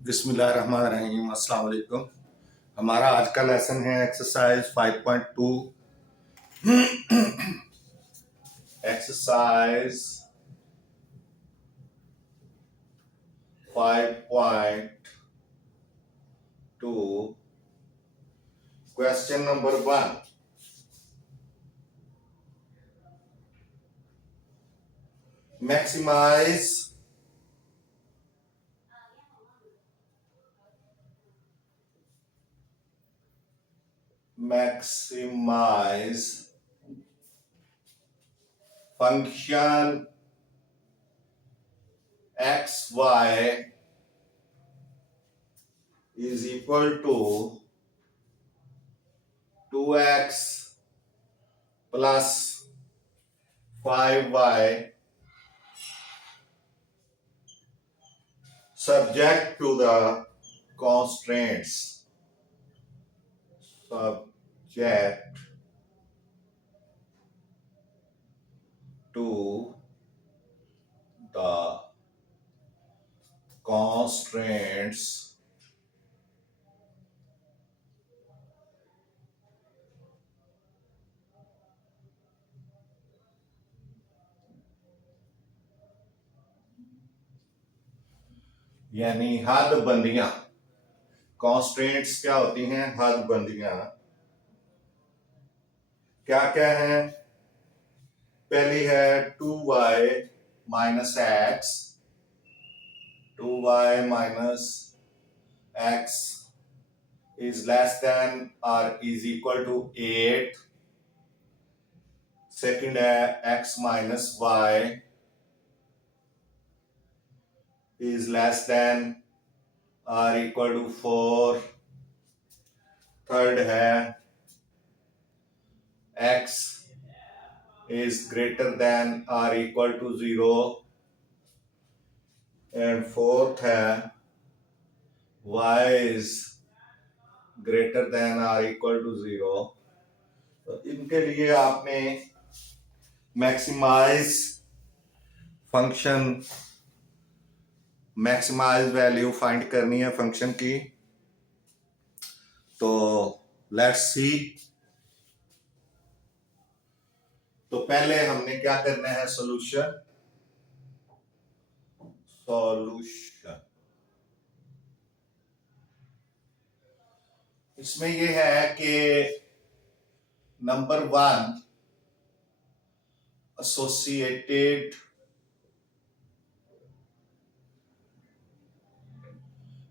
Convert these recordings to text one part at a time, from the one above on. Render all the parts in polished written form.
बिस्मिल्लाहिर्रहमानिर्रहीम, अस्सलाम वालेकुम। हमारा आज का लेसन है exercise 5.2। Exercise 5.2, question number 1। Maximise function x y is equal to 2x plus 5y subject to the constraints, subject to the constraints यानी हद बंदियां। कॉन्स्ट्रेंट्स क्या होती हैं? हद बंदियां। क्या क्या है? पहली है 2y minus x, 2y minus x is less than और इज इक्वल टू 8। सेकंड है x minus y is less than or equal to 4। Third है x is greater than or equal to 0। And fourth है y is greater than or equal to 0। तो इनके लिए आपने maximise function, maximise value find करनी है function की। तो लेट्स सी। तो पहले हमने क्या करना है? सॉल्यूशन। इसमें यह है कि number 1 associated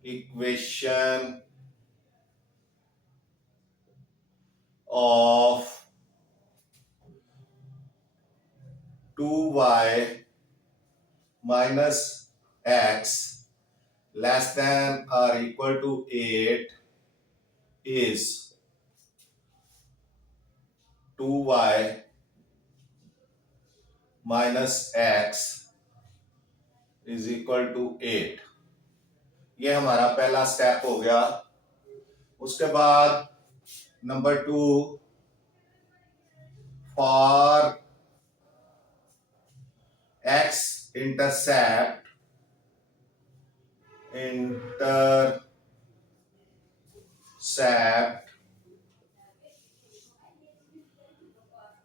equation of 2y minus x less than or equal to 8 is 2y minus x is equal to 8। ये हमारा पहला स्टेप हो गया। उसके बाद number 2, for x intercept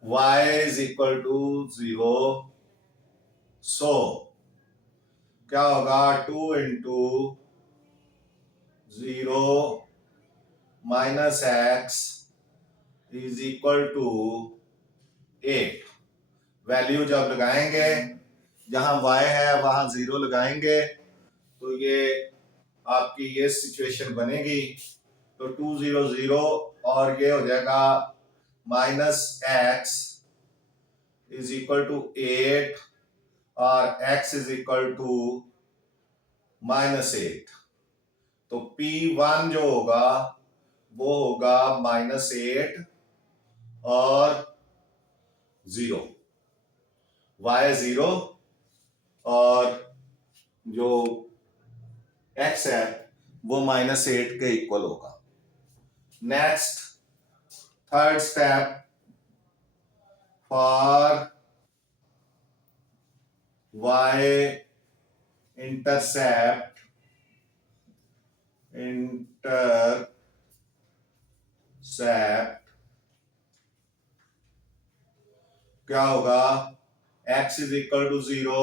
y is equal to 0। So क्या होगा? 2 into 0 minus x is equal to 8। Value जब लगाएंगे, जहां y है वहां 0 लगाएंगे, तो ये आपकी ये सिचुएशन बनेगी। तो 2 0 0 और ये हो जाएगा minus x is equal to 8 और x इज इक्वल टू -8। तो P1 जो होगा वो होगा -8 और 0, y 0 और जो x है वो -8 के इक्वल होगा। Next, third step, for y intercept intercept क्या होगा, x इज इक्वल टू 0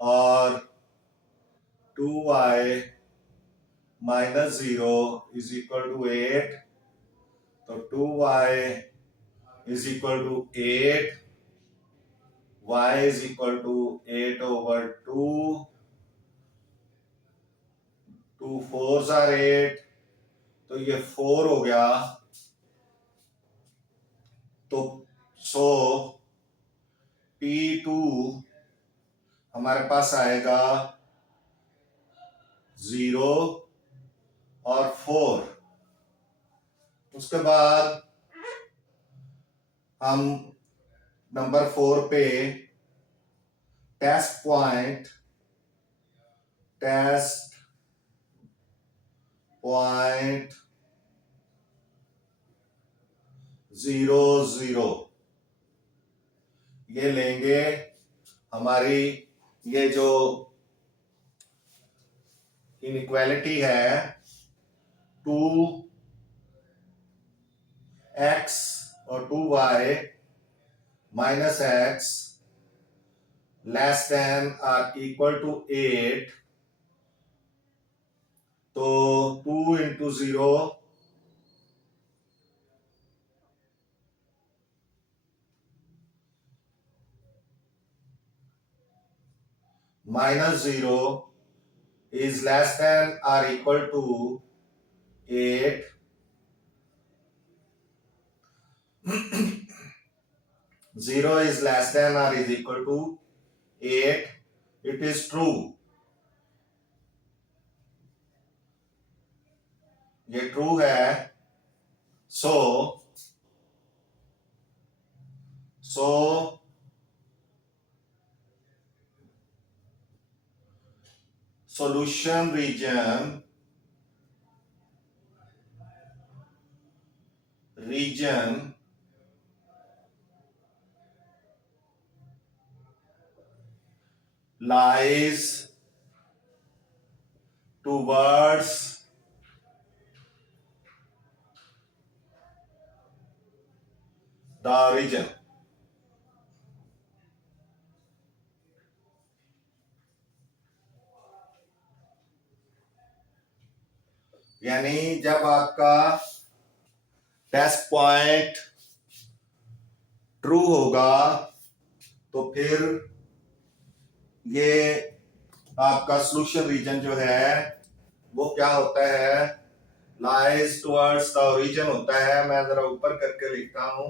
और 2y minus 0 is equal to 8, तो 2y is equal to 8, y is equal to 8/2, 2 4s are 8, तो ये 4 हो गया। तो सो P2 हमारे पास आएगा 0 और 4। उसके बाद हम नंबर 4 पे टेस्ट पॉइंट 0 0 ये लेंगे। हमारी ये जो इनइक्वालिटी है 2x और 2y minus x less than or equal to 8, तो 2 into 0 minus 0 is less than or equal to 8. 0 is less than or is equal to 8. It is true. ये ट्रू है। सो solution region lies towards the origin। यानी जब आपका test point true होगा तो फिर ये आपका सॉल्यूशन रीजन जो है वो क्या होता है, लाइज टुवर्ड्स द ओरिजिन होता है। मैं जरा ऊपर करके लिखता हूं,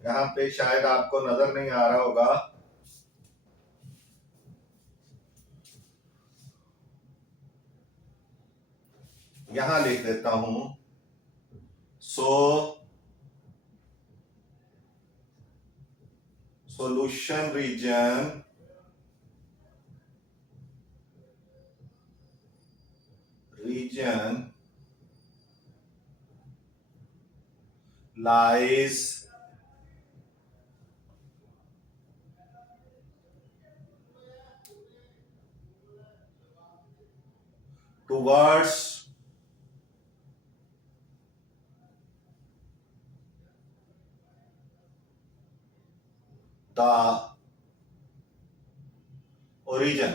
यहाँ पे शायद आपको नजर नहीं आ रहा होगा। यहां लिख देता हूं। solution region lies towards the origin।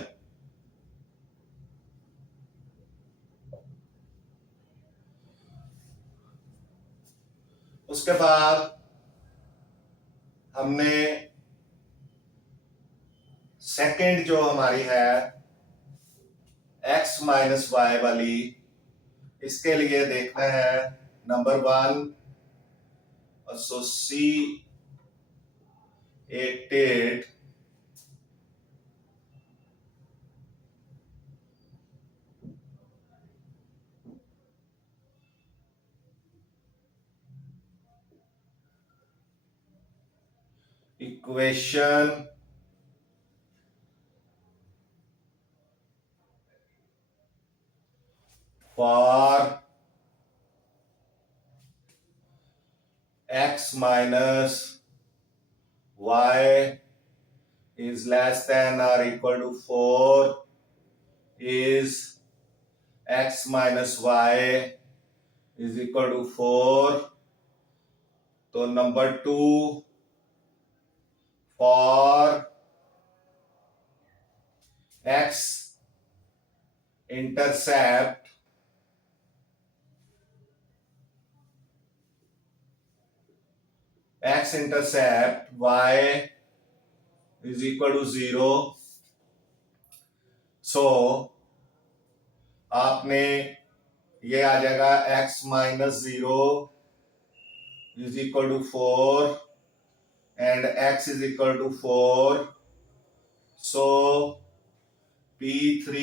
उसके बाद हमने सेकंड जो हमारी है x माइनस वाई वाली, इसके लिए देखना है number 1 associated equation for x minus y is less than or equal to 4 is x minus y is equal to 4। तो number 2 for x intercept y is equal to 0। So आपने ये आ जाएगा x minus 0 is equal to 4 and x is equal to 4। So P3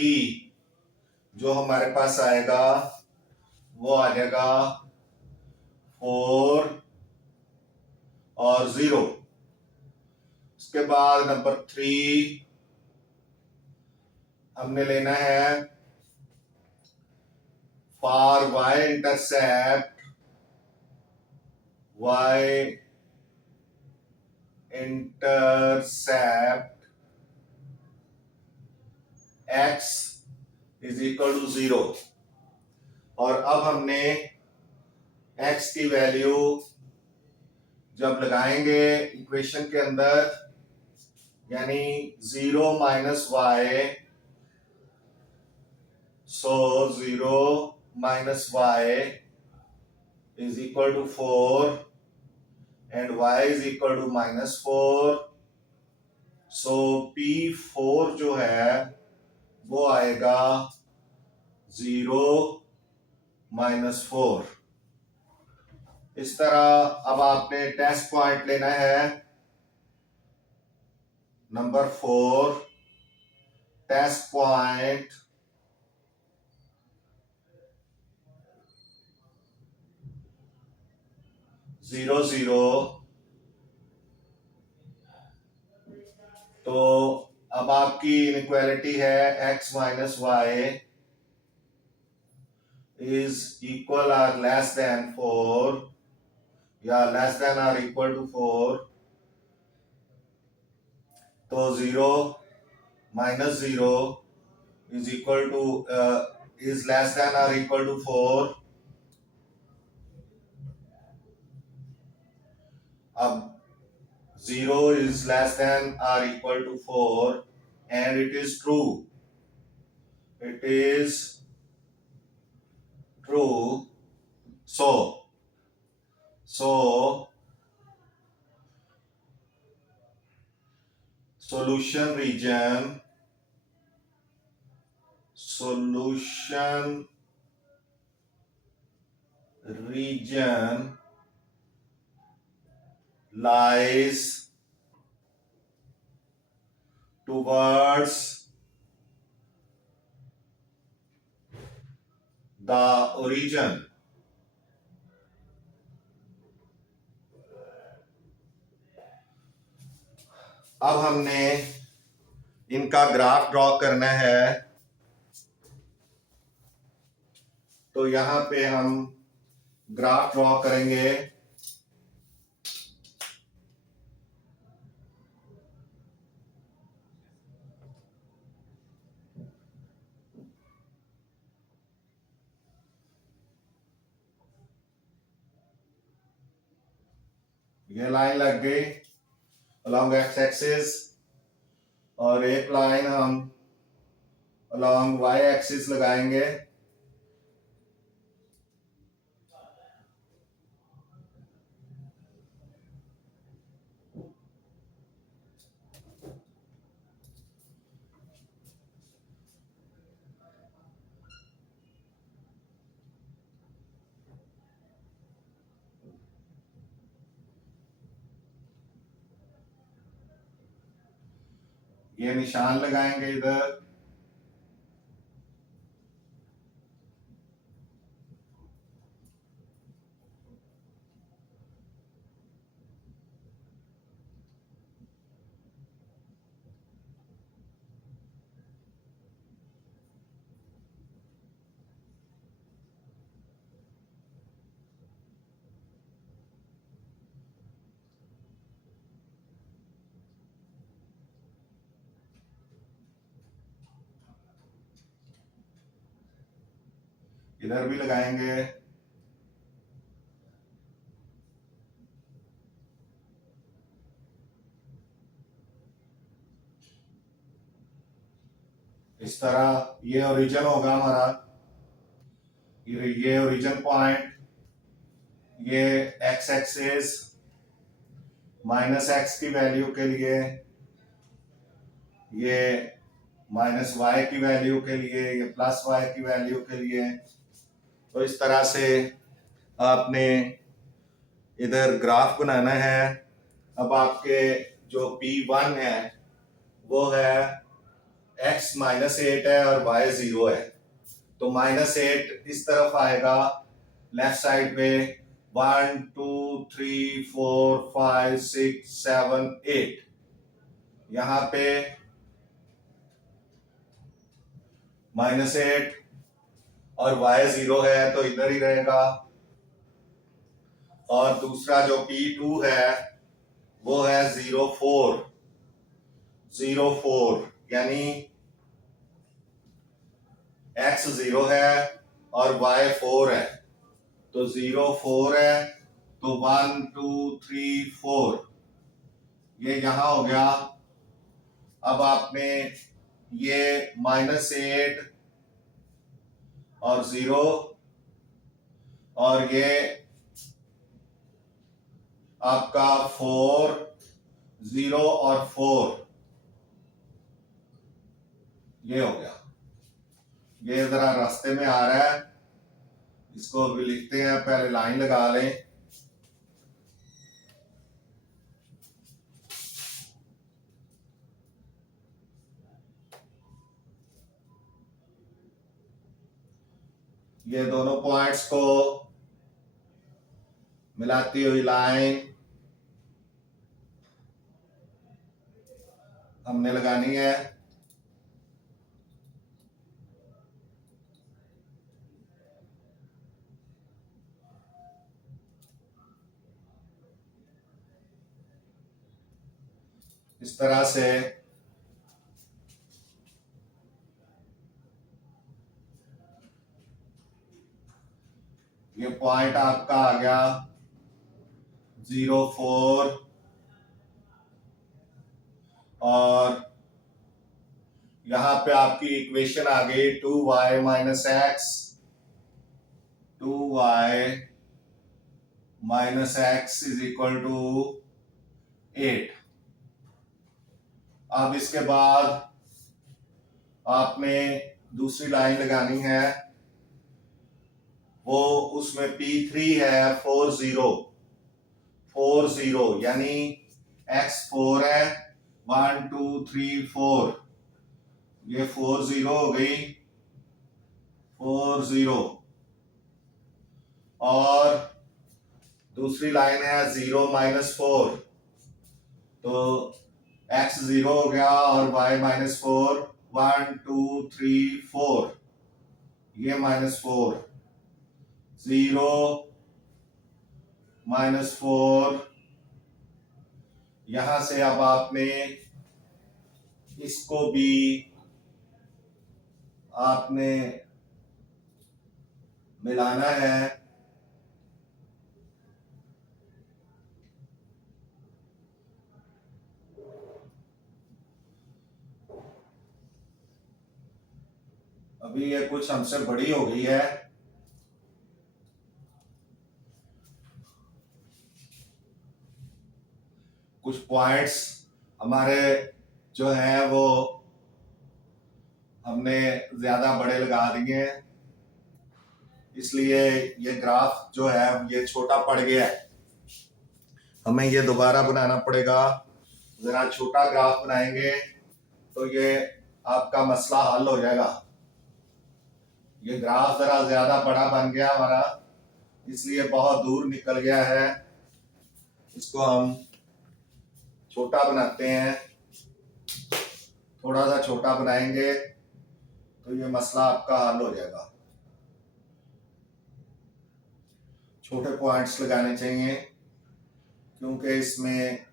जो हमारे पास आएगा वो आ जाएगा 4 और 0। उसके बाद नंबर 3 हमने लेना है for y intercept x is equal to 0। और अब हमने x की वैल्यू जब लगाएंगे इक्वेशन के अंदर, यानी 0 minus y, so 0 minus y is equal to 4 and y is equal to -4। So P4 जो है वो आएगा 0 -4। इस तरह अब आपने टेस्ट पॉइंट लेना है नंबर 4, टेस्ट पॉइंट 0 0। तो अब आपकी इनइक्वालिटी है x minus y is equal और लेस देन 4 या लेस देन और इक्वल टू 4। तो 0 minus 0 is equal to is less than और इक्वल टू 4। अब 0 is less than or equal to 4 and it is true. It is true. So solution region lies towards the origin। अब हमने इनका graph draw करना है। तो यहां पे हम ग्राफ ड्रॉ करेंगे। ये लाइन लग गई along x एक्सिस और एक लाइन हम along y एक्सिस लगाएंगे। ये निशान लगाएंगे इधर। इधर भी लगाएंगे, इस तरह। ये ओरिजिन होगा हमारा, ये ओरिजिन पॉइंट, ये एक्स एक्सिस माइनस एक्स की वैल्यू के लिए, ये माइनस वाई की वैल्यू के लिए, ये प्लस वाई की वैल्यू के लिए। तो इस तरह से आपने इधर ग्राफ बनाना है। अब आपके जो P1 है वो है x -8 है और y 0 है, तो -8 इस तरफ आएगा लेफ्ट साइड पे। 1 2 3 4 5 6 7 8, यहाँ पे -8 और y 0 है तो इधर ही रहेगा। और दूसरा जो P2 है वो है 0 4 0 4, यानी x 0 है और y 4 है, तो 0 4 है, तो 1 2 3 4 ये यहां हो गया। अब आपने ये -8 और 0 और ये आपका 4 0 और 4 ये हो गया। ये जरा रास्ते में आ रहा है, इसको भी लिखते हैं, पहले लाइन लगा लें। ये दोनों पॉइंट्स को मिलाती हुई लाइन हमने लगानी है। इस तरह से ये पॉइंट आपका आ गया 0 4 और यहां पे आपकी इक्वेशन आ गई 2y - x 2y - x = 8। अब इसके बाद आपने दूसरी लाइन लगानी है, वो उसमें P3 है 4 0 4 0, यानी x 4 है, 1 2 3 4, ये 4 0 हो गई, 4 0। और दूसरी लाइन है 0 -4, तो x 0 हो गया और y -4, 1 2 3 4, ये -4 0 -4। यहां से अब आपने इसको भी आपने मिलाना है। अभी ये कुछ हमसे बड़ी हो गई है, कुछ पॉइंट्स हमारे जो हैं वो हमने ज्यादा बड़े लगा दिए हैं, इसलिए ये ग्राफ जो है ये छोटा पड़ गया है। हमें ये दोबारा बनाना पड़ेगा, जरा छोटा ग्राफ बनाएंगे तो ये आपका मसला हल हो जाएगा। ये ग्राफ जरा ज्यादा बड़ा बन गया हमारा, इसलिए बहुत दूर निकल गया है। इसको हम छोटा बनाते हैं, थोड़ा सा छोटा बनाएंगे तो ये मसला आपका हल हो जाएगा। छोटे पॉइंट्स लगाने चाहिए क्योंकि इसमें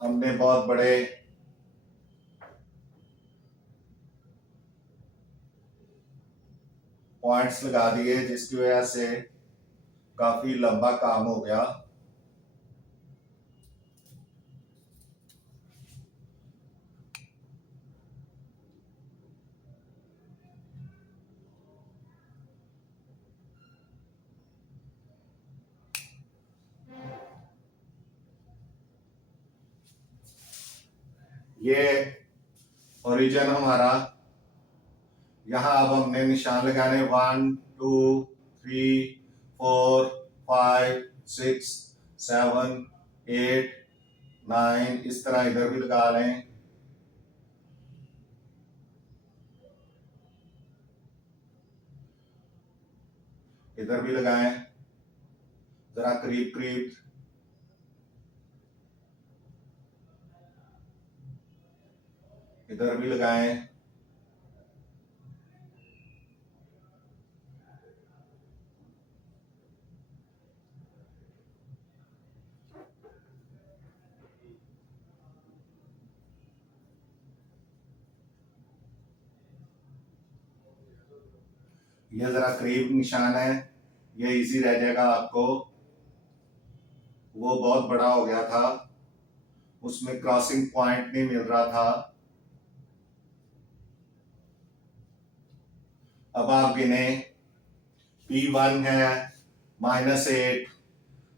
हमने बहुत बड़े पॉइंट्स लगा दिए, जिसकी वजह से काफी लंबा काम हो गया। ये ओरिजिन हमारा, यहां अब हमने निशान लगाने 1 2 3 4 5 6 7 8 9, इस तरह इधर भी लगा लें। इधर भी लगाएं, जरा करीब करीब। इधर भी लगाएं। ये जरा करीब निशान है, ये इजी रह जाएगा आपको। वो बहुत बड़ा हो गया था, उसमें क्रॉसिंग पॉइंट नहीं मिल रहा था। अब आप गिने, P1 है -8,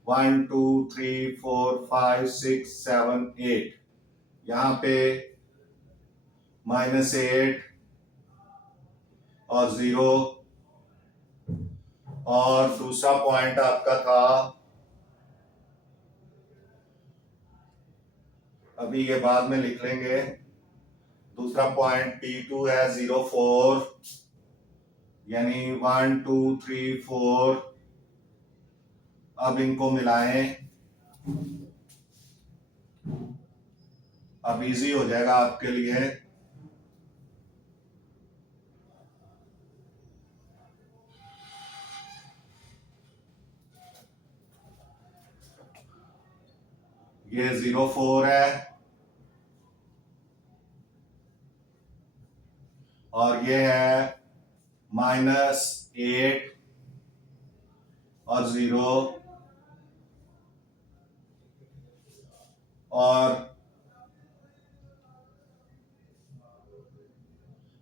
1 2 3 4 5 6 7 8, यहाँ पे -8 और 0, और दूसरा पॉइंट आपका था, अभी ये बाद में लिख लेंगे। दूसरा पॉइंट P2 है 0 4, यानी 1 2 3 4। अब इनको मिलाएं, अब इजी हो जाएगा आपके लिए। ये 0 4 है, और ये है -8 और 0, और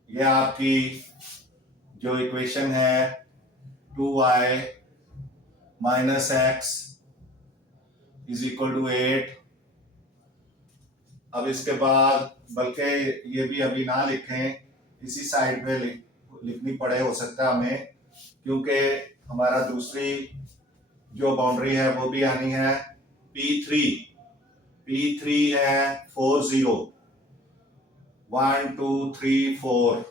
ये आपकी जो इक्वेशन है 2y - x = 8। अब इसके बाद, बल्कि ये भी अभी ना लिखें, इसी साइड पे लिखनी पड़े, हो सकता है हमें, क्योंकि हमारा दूसरी जो बाउंड्री है वो भी आनी है। P3 है 4 0, 1 2 3 4,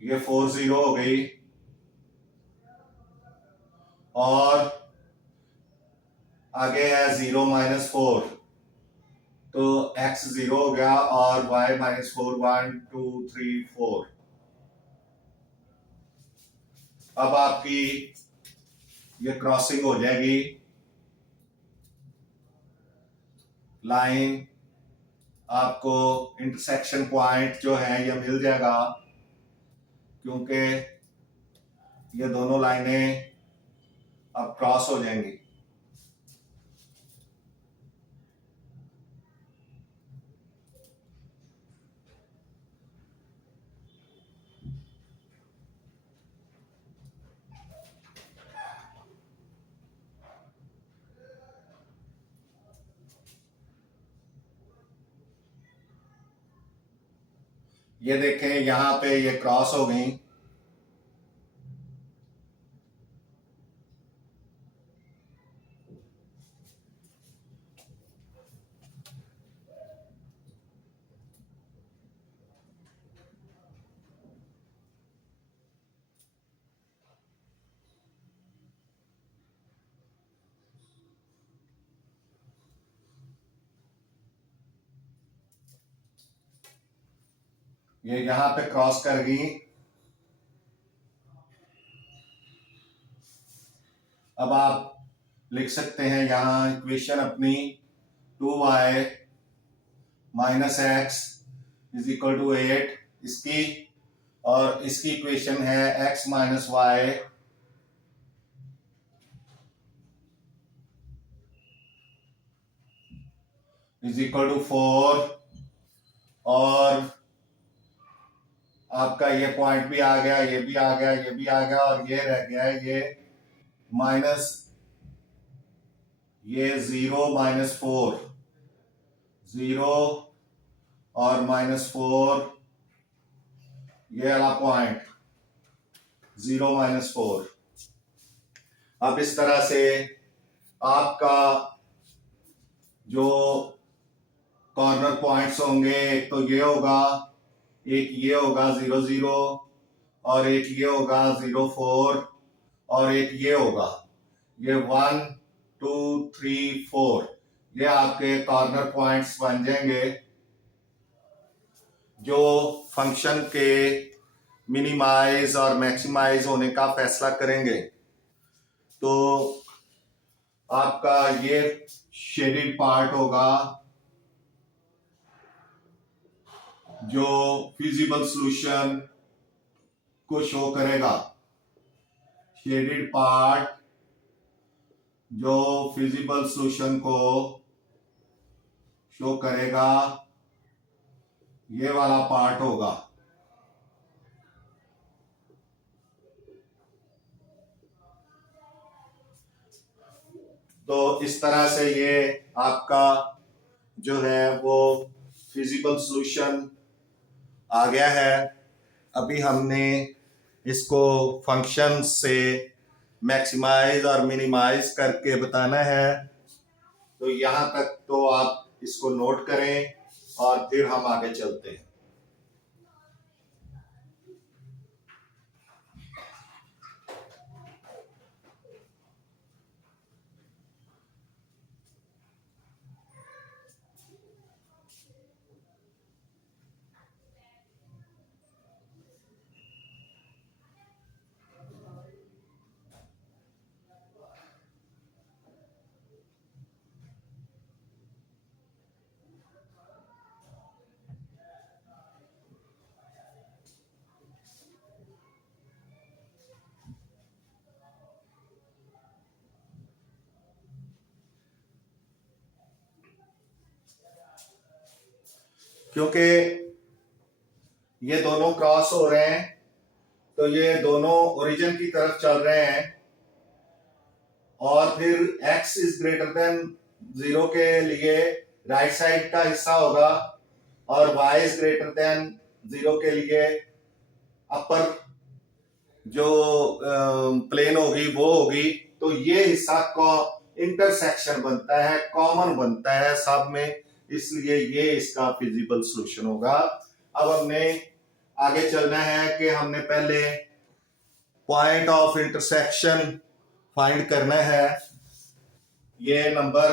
ये 4 0 हो गई, और आगे है 0 -4, तो x 0 हो गया, और y -4 1 2 3 4। अब आपकी ये क्रॉसिंग हो जाएगी, लाइन आपको इंटरसेक्शन पॉइंट जो है ये मिल जाएगा, क्योंकि ये दोनों लाइनें अब क्रॉस हो जाएंगी। ये देखें, यहां पे ये क्रॉस हो गई। ये यहां पे क्रॉस कर गई। अब आप लिख सकते हैं यहां इक्वेशन अपनी, 2y - x = 8, इसकी और इसकी इक्वेशन है x minus y is equal to 4 और आपका ये पॉइंट भी आ गया, ये भी आ गया, ये भी आ गया और ये रह गया है ये माइनस, ये 0 माइनस 4, 0 और -4, ये वाला पॉइंट 0 -4। अब इस तरह से आपका जो कॉर्नर पॉइंट्स होंगे, एक तो ये होगा, एक ये होगा 0 0 और एक ये होगा 0 4 और एक ये होगा, ये 1 2 3 4, ये आपके कॉर्नर पॉइंट्स बन जाएंगे जो फंक्शन के मिनिमाइज और मैक्सिमाइज होने का फैसला करेंगे। तो आपका ये शेडेड पार्ट होगा जो फिजिबल सॉल्यूशन को शो करेगा, शेडेड पार्ट जो फिजिबल सॉल्यूशन को शो करेगा, ये वाला पार्ट होगा। तो इस तरह से ये आपका जो है वो फिजिबल सॉल्यूशन आ गया है। अभी हमने इसको फंक्शन से मैक्सिमाइज और मिनिमाइज करके बताना है। तो यहाँ तक तो आप इसको नोट करें और फिर हम आगे चलते हैं। क्योंकि ये दोनों क्रॉस हो रहे हैं तो ये दोनों ओरिजिन की तरफ चल रहे हैं और फिर x इज ग्रेटर देन 0 के लिए राइट साइड का हिस्सा होगा और y इज ग्रेटर देन 0 के लिए अपर जो प्लेन होगी वो होगी। तो ये हिस्सा को इंटरसेक्शन बनता है, कॉमन बनता है सब में, इसलिए ये इसका फिजिबल सॉल्यूशन होगा। अब हमने आगे चलना है कि हमने पहले पॉइंट ऑफ इंटरसेक्शन फाइंड करना है। ये नंबर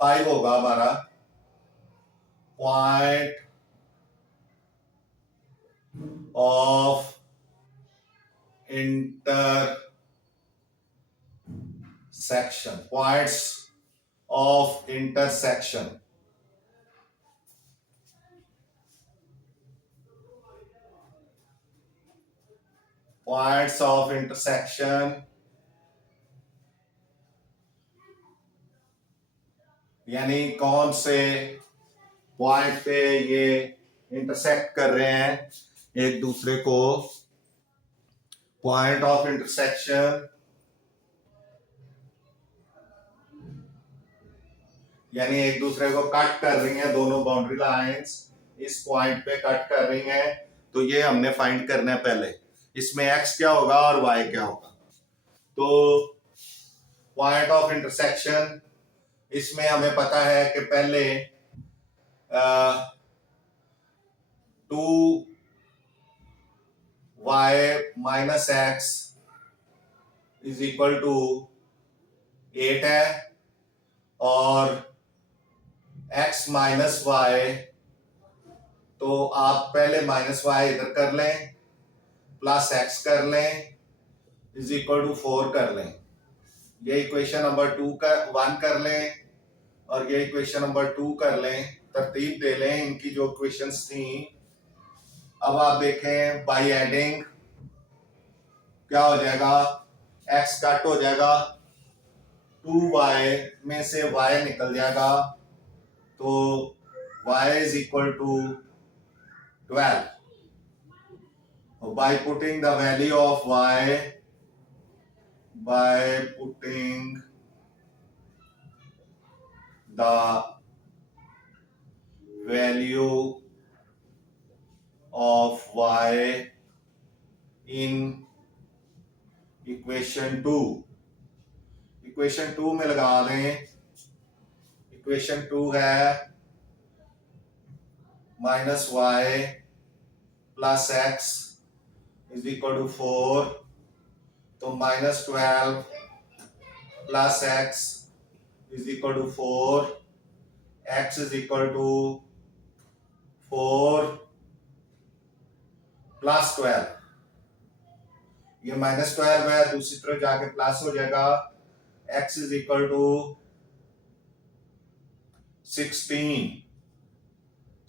5 होगा हमारा, point of intersection, points of intersection, points of intersection यानी कौन से पॉइंट पे ये इंटरसेक्ट कर रहे हैं एक दूसरे को। पॉइंट ऑफ इंटरसेक्शन यानी एक दूसरे को कट कर रही हैं, दोनों बाउंड्री लाइंस इस पॉइंट पे कट कर रही हैं। तो ये हमने फाइंड करना है पहले, इसमें x क्या होगा और y क्या होगा। तो पॉइंट ऑफ इंटरसेक्शन, इसमें हमें पता है कि पहले 2y minus x is equal to 8 है और x माइनस वाई, तो आप पहले माइनस वाई इधर कर लें, प्लस x कर लें, इज इक्वल टू 4 कर लें। ये इक्वेशन नंबर 1 कर लें और ये इक्वेशन नंबर 2 कर लें, तरतीब दे लें इनकी जो इक्वेशंस थी। अब आप देखें बाई एडिंग क्या हो जाएगा, x कट हो जाएगा, 2y में से y निकल जाएगा, तो y is equal to 12. By putting the value of y, by putting the value of y in equation 2, equation 2 में लगा दें, इक्वेशन 2 है minus y plus x is equal to 4, तो minus 12 plus x is equal to 4, x is equal to 4 plus 12, ये minus 12 है, दूसरी तरफ जाके प्लस हो जाएगा, x इज इक्वल टू 16.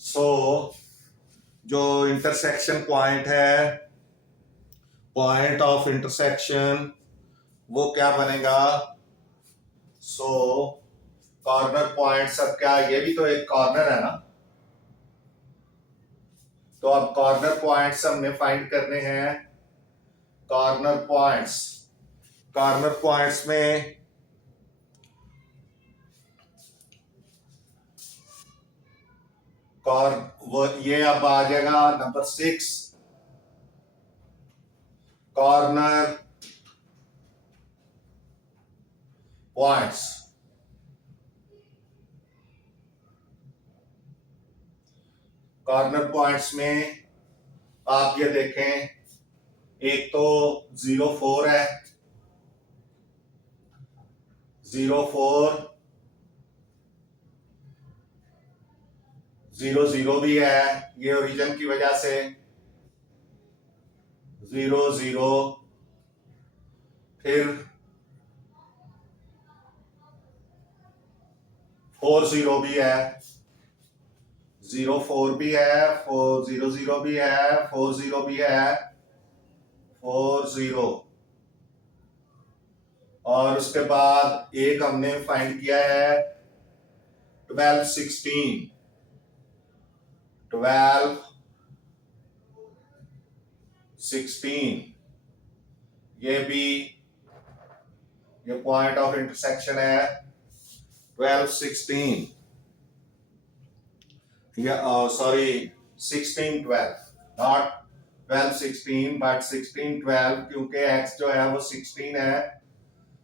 सो जो इंटरसेक्शन पॉइंट है, पॉइंट ऑफ इंटरसेक्शन वो क्या बनेगा, सो कॉर्नर पॉइंट सब क्या, ये भी तो एक कॉर्नर है ना, तो अब कॉर्नर पॉइंट्स हमने फाइंड करने हैं, कॉर्नर पॉइंट्स, कॉर्नर पॉइंट्स में वो ये अब आ जाएगा number 6, corner points. Corner points में आप ये देखें, एक तो 0 4 है, 0 4, 0 0 भी है, ये ओरिजिन की वजह से 0 0, फिर 4 0 भी है, 0 4 भी है, 4 0 0 भी है, 4 0 भी है, 4 0, और उसके बाद एक हमने फाइंड किया है 12 16, 12 16, ये भी ये पॉइंट ऑफ इंटरसेक्शन है 12 16, या सॉरी 16 12, नॉट 12 16 बट 16 12, क्योंकि x जो है वो 16 है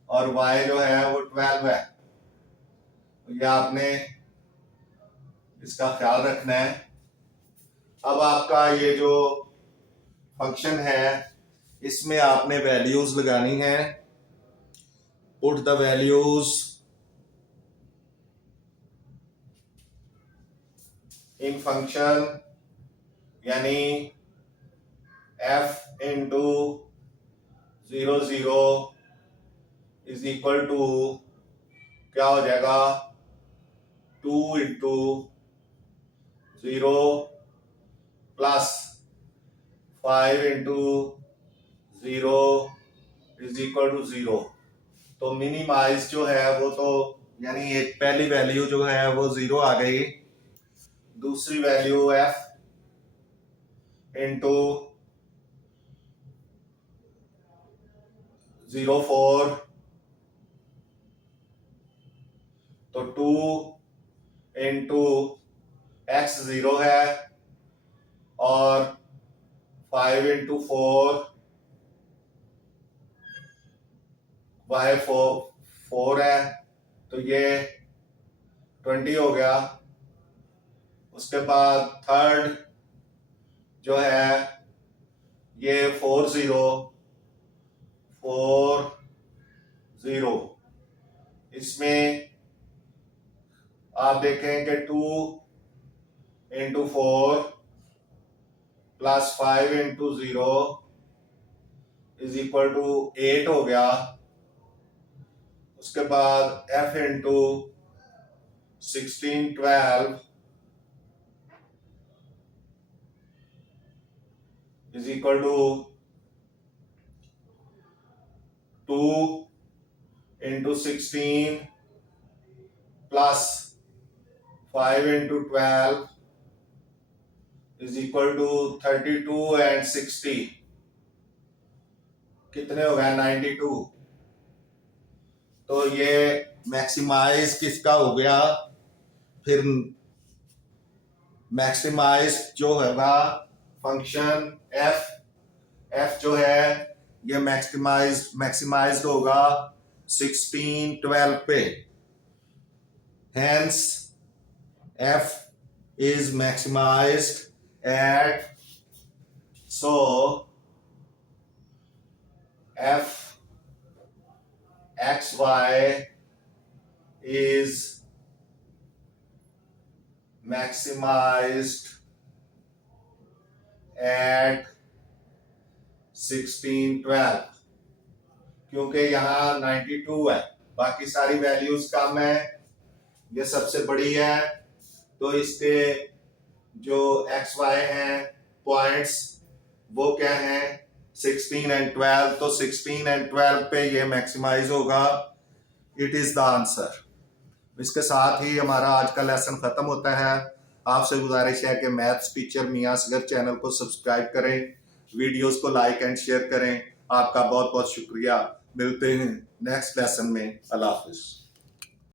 और y जो है वो 12 है, तो ये आपने इसका ख्याल रखना है. अब आपका ये जो फंक्शन है इसमें आपने वैल्यूज लगानी है, put the values in function, यानी f into 0 0 is equal to क्या हो जाएगा, 2 into 0 plus 5 into 0 is equal to 0. तो मिनिमाइज जो है वो तो, यानी एक पहली वैल्यू जो है वो 0 आ गई, दूसरी वैल्यू f इंटू 0 4, तो 2 इंटू x 0 है और 5 इंटू 4 y 4 है, तो ये 20 हो गया. उसके बाद थर्ड जो है ये 4 0 4 0, इसमें आप देखें कि 2 into 4 plus 5 into 0 is equal to 8 हो गया. उसके बाद f into 16 12 is equal to 2 into 16 plus 5 into 12 is equal to 32 and 60 कितने हो गए 92। तो ये मैक्सिमाइज किसका हो गया, फिर मैक्सिमाइज जो होगा फंक्शन एफ जो है ये मैक्सिमाइज होगा 16 12 पे, hence f is maximized at, so f xy is maximized at 16 12, क्योंकि यहाँ 92 है, बाकी सारी वैल्यूज कम है, ये सबसे बड़ी है, तो इसके जो एक्स वाई हैं पॉइंट्स वो क्या हैं 16 एंड 12, तो 16 एंड 12 पे ये मैक्सिमाइज होगा। It is the answer. इसके साथ ही हमारा आज का लेसन खत्म होता है। आपसे गुजारिश है कि मैथ्स टीचर मियां असगर चैनल को सब्सक्राइब करें, वीडियोस को लाइक एंड शेयर करें। आपका बहुत बहुत शुक्रिया। मिलते हैं नेक्स्ट लेसन में। अल्लाह हाफिज।